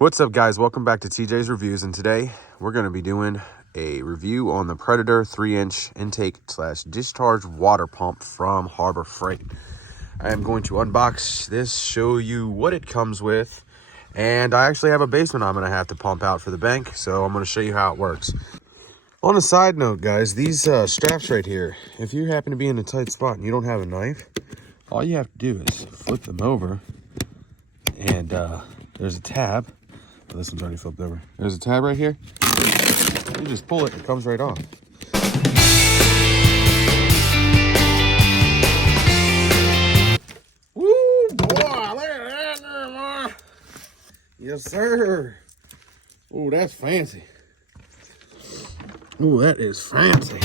What's up, guys? Welcome back to TJ's Reviews, and today we're going to be doing a review on the Predator 3-inch intake/discharge water pump from Harbor Freight. I am going to unbox this, show you what it comes with, and I actually have a basement I'm going to have to pump out for the bank, so I'm going to show you how it works. On a side note, guys, these straps right here, if you happen to be in a tight spot and you don't have a knife, all you have to do is flip them over, and there's a tab. Oh, this one's already flipped over. There's a tab right here. You just pull it, it comes right off. Woo, boy, look at that, yes, sir. Oh, that's fancy. Oh, that is fancy.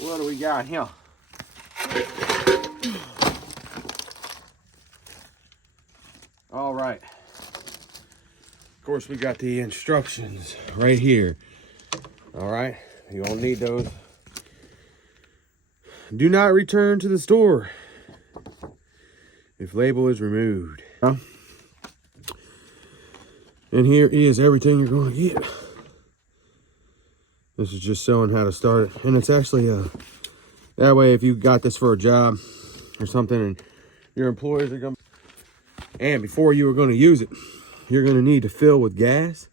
What do we got here? All right. Of course, we got the instructions right here. All right. You won't need those. Do not return to the store if label is removed. And here is everything you're going to get. This is just showing how to start it. And it's actually that way if you got this for a job or something and your employees are going to, and before you are going to use it, you're going to need to fill with gas,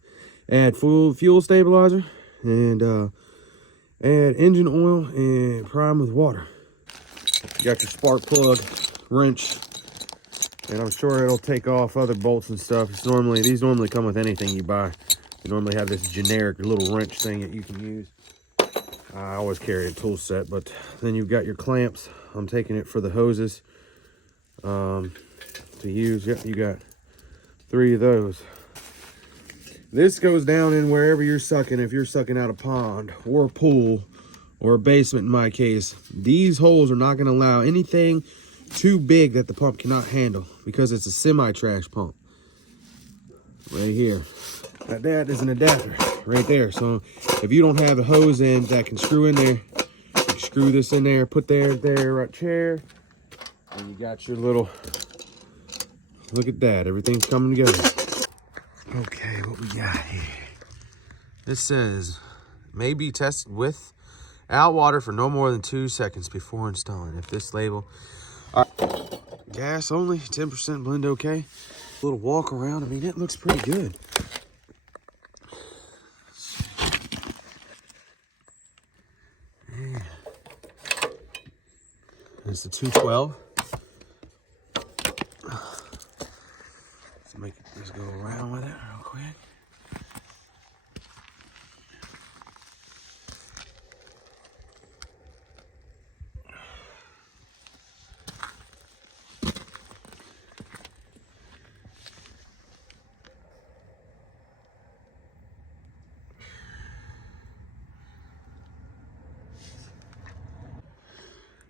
add fuel stabilizer, and add engine oil and prime with water. You got your spark plug, wrench, and I'm sure it'll take off other bolts and stuff. These normally come with anything you buy. You normally have this generic little wrench thing that you can use. I always carry a tool set, but then you've got your clamps. I'm taking it for the hoses to use. Yep, you got 3 of those. This goes down in wherever you're sucking. If you're sucking out a pond or a pool or a basement in my case, these holes are not going to allow anything too big that the pump cannot handle because it's a semi-trash pump. Right here. That is an adapter right there. So if you don't have a hose end that can screw in there, you can screw this in there, put there right chair, and you got your little, look at that, everything's coming together. Okay, what we got here? This says, may be tested without water for no more than 2 seconds before installing. If this label, gas only, 10% blend okay. A little walk around, I mean, it looks pretty good. It's the 212. Let's just go around with it real quick.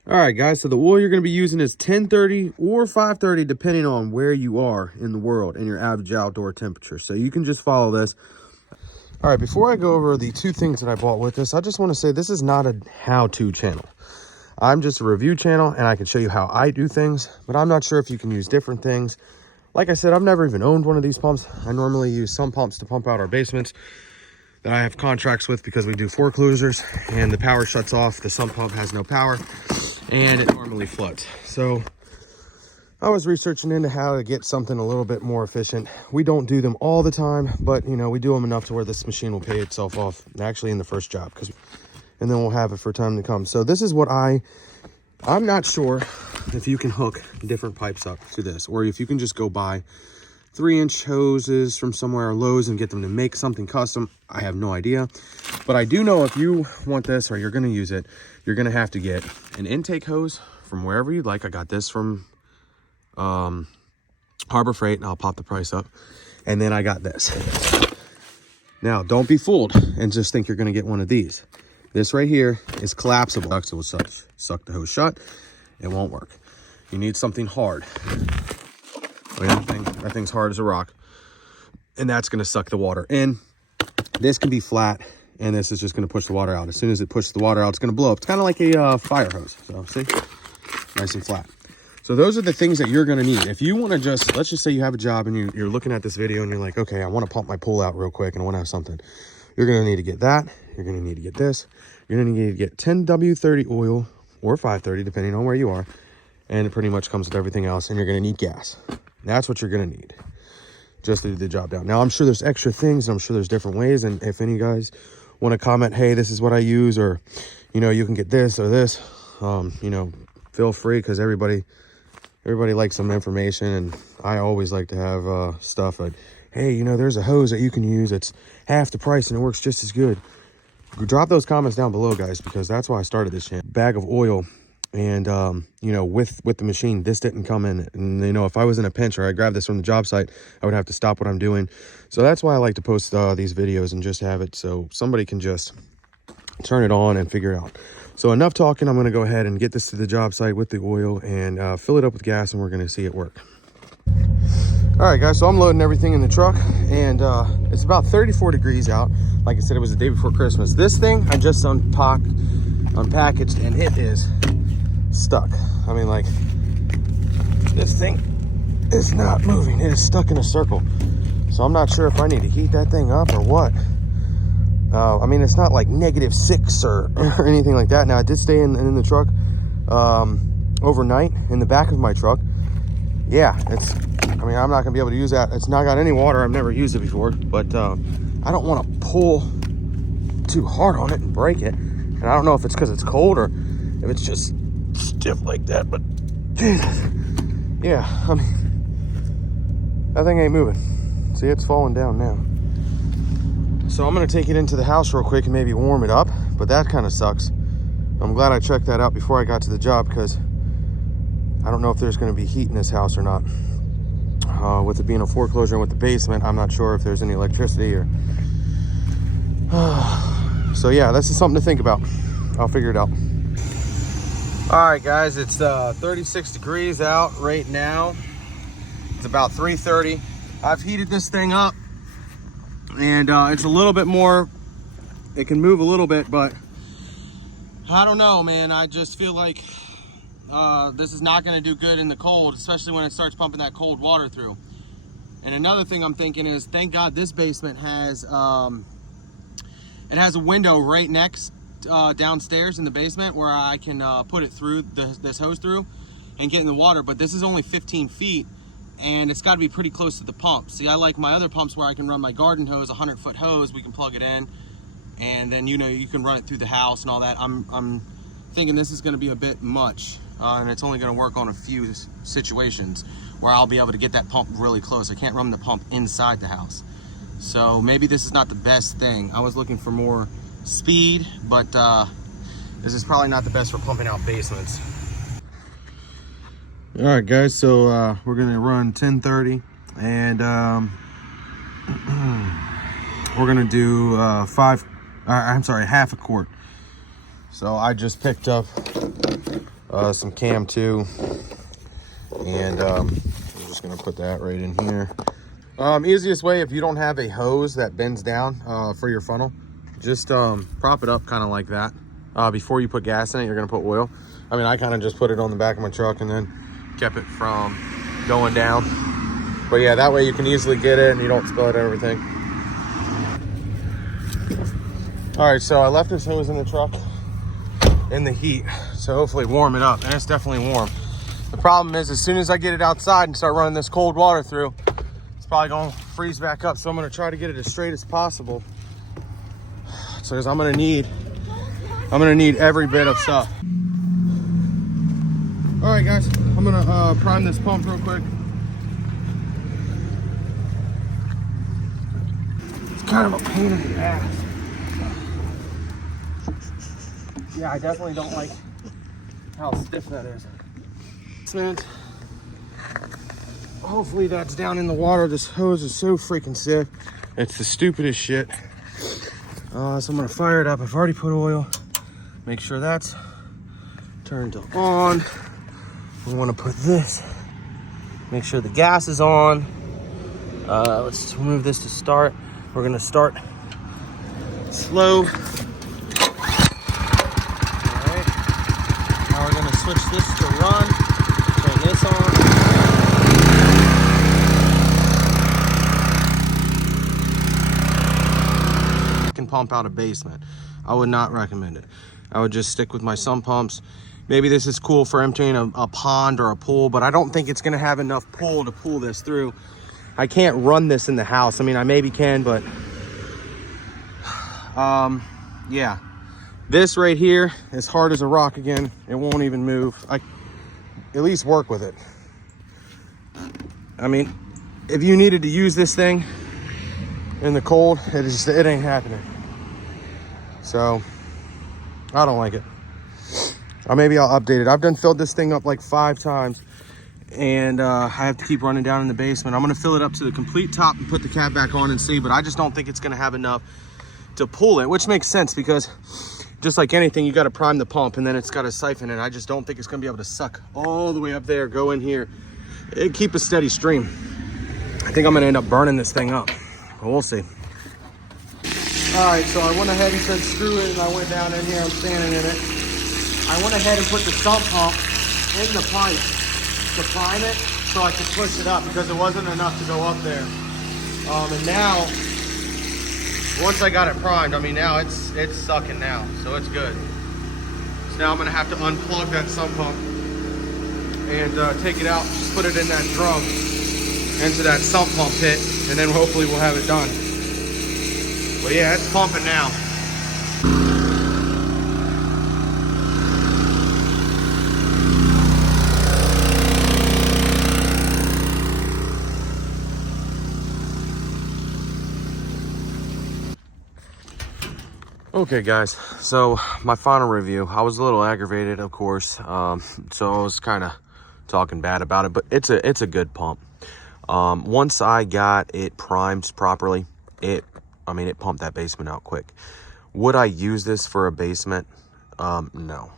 All right, guys, so the oil you're going to be using is 1030 or 530, depending on where you are in the world and your average outdoor temperature. So you can just follow this. All right, before I go over the 2 things that I bought with this, I just want to say this is not a how-to channel. I'm just a review channel, and I can show you how I do things, but I'm not sure if you can use different things. Like I said, I've never even owned one of these pumps. I normally use some pumps to pump out our basements that I have contracts with because we do foreclosures, and the power shuts off. The sump pump has no power, and it normally floods. So I was researching into how to get something a little bit more efficient. We don't do them all the time, but you know, we do them enough to where this machine will pay itself off actually in the first job, and then we'll have it for time to come. So this is what I'm not sure if you can hook different pipes up to this, or if you can just go buy 3-inch hoses from somewhere, Lowe's, and get them to make something custom. I have no idea, but I do know if you want this or you're going to use it, you're going to have to get an intake hose from wherever you'd like. I got this from Harbor Freight, and I'll pop the price up. And then I got this. Now, don't be fooled and just think you're going to get one of these. This right here is collapsible. It will suck the hose shut. It won't work. You need something hard. That thing's hard as a rock. And that's going to suck the water in. This can be flat, and this is just going to push the water out. As soon as it pushes the water out, it's going to blow up. It's kind of like a fire hose. So see, nice and flat. So those are the things that you're going to need. If you want to just, let's just say you have a job and you're looking at this video and you're like, okay, I want to pump my pool out real quick and I want to have something. You're going to need to get that. You're going to need to get this. You're going to need to get 10W30 oil or 530, depending on where you are. And it pretty much comes with everything else. And you're going to need gas. That's what you're going to need just to do the job down. Now, I'm sure there's extra things. And I'm sure there's different ways. And if any guys want to comment, hey, this is what I use, or, you know, you can get this or this, you know, feel free, because everybody likes some information, and I always like to have stuff like, hey, you know, there's a hose that you can use. It's half the price and it works just as good. Drop those comments down below, guys, because that's why I started this channel. Bag of oil, and you know, with the machine, this didn't come in. And you know, if I was in a pinch or I grabbed this from the job site, I would have to stop what I'm doing. So that's why I like to post these videos and just have it so somebody can just turn it on and figure it out. So enough talking. I'm going to go ahead and get this to the job site with the oil and fill it up with gas, and we're going to see it work. All right, guys, so I'm loading everything in the truck, and it's about 34 degrees out. Like I said, it was the day before Christmas. This thing I just unpackaged, and it is stuck. I mean, like, this thing is not moving. It is stuck in a circle. So I'm not sure if I need to heat that thing up or what. I mean, it's not like -6 or anything like that. Now, I did stay in the truck overnight in the back of my truck. Yeah, I mean, I'm not gonna be able to use that. It's not got any water. I've never used it before, but I don't want to pull too hard on it and break it. And I don't know if it's because it's cold or if it's just stiff like that, but Jesus. Yeah, I mean, that thing ain't moving. See, it's falling down now. So I'm gonna take it into the house real quick and maybe warm it up, but that kind of sucks. I'm glad I checked that out before I got to the job, because I don't know if there's gonna be heat in this house or not. With it being a foreclosure and with the basement, I'm not sure if there's any electricity or... So yeah, this is something to think about. I'll figure it out. All right, guys, it's 36 degrees out right now. It's about 3:30. I've heated this thing up, and it's a little bit more, it can move a little bit, but I don't know, man. I just feel like this is not going to do good in the cold, especially when it starts pumping that cold water through. And another thing I'm thinking is, thank God this basement has it has a window right next downstairs in the basement where I can put it through this hose through and get in the water. But this is only 15 feet, and it's got to be pretty close to the pump. See, I like my other pumps where I can run my garden hose, 100-foot hose. We can plug it in, and then, you know, you can run it through the house and all that. I'm thinking this is going to be a bit much, and it's only going to work on a few situations where I'll be able to get that pump really close. I can't run the pump inside the house. So maybe this is not the best thing. I was looking for more speed, but this is probably not the best for pumping out basements. All right, guys, so we're gonna run 1030, and we're gonna do half a quart. So I just picked up some Cam 2, and I'm just gonna put that right in here. Easiest way, if you don't have a hose that bends down for your funnel, just prop it up kind of like that. Before you put gas in it, you're gonna put oil. I mean, I kind of just put it on the back of my truck and then kept it from going down. But yeah, that way you can easily get it and you don't spill it and everything. All right, so I left this hose in the truck in the heat, so hopefully warm it up, and it's definitely warm. The problem is, as soon as I get it outside and start running this cold water through, it's probably gonna freeze back up. So I'm gonna try to get it as straight as possible. So, because I'm gonna need every bit of stuff. All right, guys, I'm gonna prime this pump real quick. It's kind of a pain in the ass. Yeah, I definitely don't like how stiff that is. Man, hopefully that's down in the water. This hose is so freaking stiff. It's the stupidest shit. So I'm gonna fire it up. I've already put oil. Make sure that's turned on. We want to put this. Make sure the gas is on. Let's move this to start. We're gonna start slow. All right. Now we're gonna switch this to run. Turn this on. Can pump out a basement. I would not recommend it. I would just stick with my sump pumps. Maybe this is cool for emptying a pond or a pool, but I don't think it's gonna have enough pull to pull this through. I can't run this in the house. I mean, I maybe can, but yeah. This right here, as hard as a rock again, it won't even move. I at least work with it. I mean, if you needed to use this thing in the cold, it ain't happening. So I don't like it. Or maybe I'll update it. I've done filled this thing up like 5 times, and I have to keep running down in the basement. I'm gonna fill it up to the complete top and put the cap back on and see, but I just don't think it's gonna have enough to pull it, which makes sense because just like anything, you gotta prime the pump and then it's got a siphon, and I just don't think it's gonna be able to suck all the way up there, go in here, and keep a steady stream. I think I'm gonna end up burning this thing up, but we'll see. All right, so I went ahead and said screw it, and I went down in here. I'm standing in it. I went ahead and put the sump pump in the pipe to prime it so I could push it up because it wasn't enough to go up there. And now, once I got it primed, I mean, now it's sucking now, so it's good. So now I'm gonna have to unplug that sump pump and take it out, just put it in that drum into that sump pump pit, and then hopefully we'll have it done. But yeah, it's pumping now. Okay guys, so my final review. I was a little aggravated, of course, so I was kind of talking bad about it, but it's a good pump. Once I got it primed properly, it pumped that basement out quick. Would I use this for a basement? No,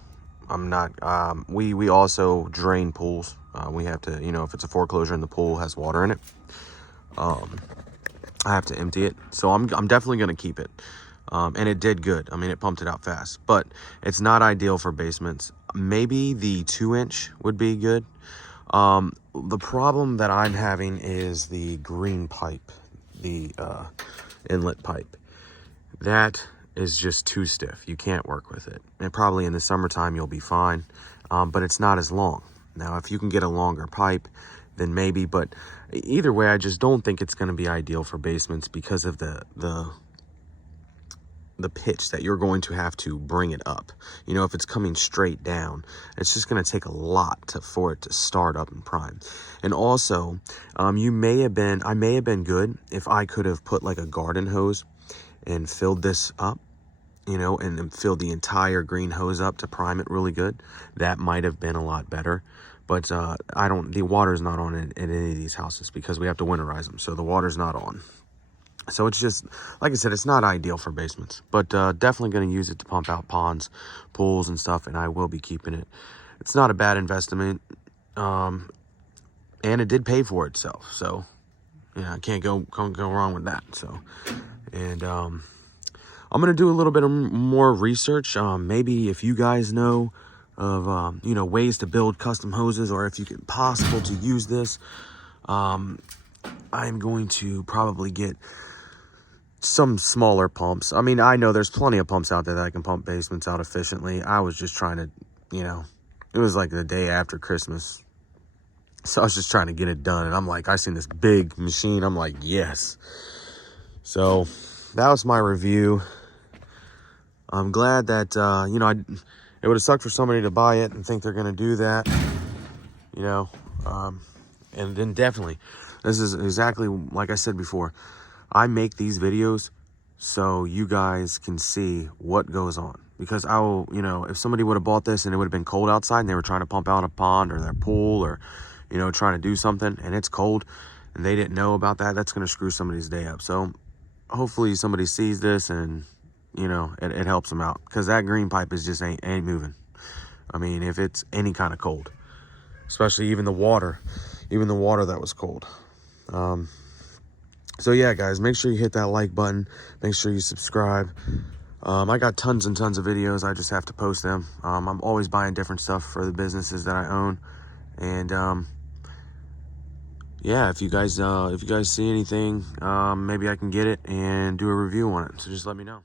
I'm not. We also drain pools. We have to, if it's a foreclosure and the pool has water in it, I have to empty it. So I'm definitely going to keep it. And it did good. I mean, it pumped it out fast, but it's not ideal for basements. Maybe the 2-inch would be good. The problem that I'm having is the green pipe, the inlet pipe. That is just too stiff. You can't work with it. And probably in the summertime you'll be fine, but it's not as long. Now, if you can get a longer pipe, then maybe, but either way, I just don't think it's going to be ideal for basements because of the pitch that you're going to have to bring it up. If it's coming straight down, it's just going to take a lot for it to start up and prime. And also, I may have been good if I could have put like a garden hose and filled this up, and filled the entire green hose up to prime it really good. That might have been a lot better. But the water's not on in any of these houses because we have to winterize them. So the water's not on. So it's just, like I said, it's not ideal for basements, but definitely going to use it to pump out ponds, pools, and stuff, and I will be keeping it. It's not a bad investment, and it did pay for itself, so yeah, I can't go wrong with that. So, and I'm going to do a little bit of more research. Maybe if you guys know of ways to build custom hoses, or if you can possible to use this, I'm going to probably get some smaller pumps. I mean, I know there's plenty of pumps out there that I can pump basements out efficiently. I was just trying to, it was like the day after Christmas, so I was just trying to get it done, and I'm like, I seen this big machine, I'm like, yes. So that was my review. I'm glad that it would have sucked for somebody to buy it and think they're going to do that, and then definitely, this is exactly like I said before, I make these videos so you guys can see what goes on. Because I will, if somebody would have bought this and it would have been cold outside and they were trying to pump out a pond or their pool or, trying to do something and it's cold and they didn't know about that, that's going to screw somebody's day up. So hopefully somebody sees this and, it helps them out. Because that green pipe is just ain't moving. I mean, if it's any kind of cold, especially even the water that was cold. So yeah, guys, make sure you hit that like button. Make sure you subscribe. I got tons and tons of videos. I just have to post them. I'm always buying different stuff for the businesses that I own. And yeah, if you guys see anything, maybe I can get it and do a review on it. So just let me know.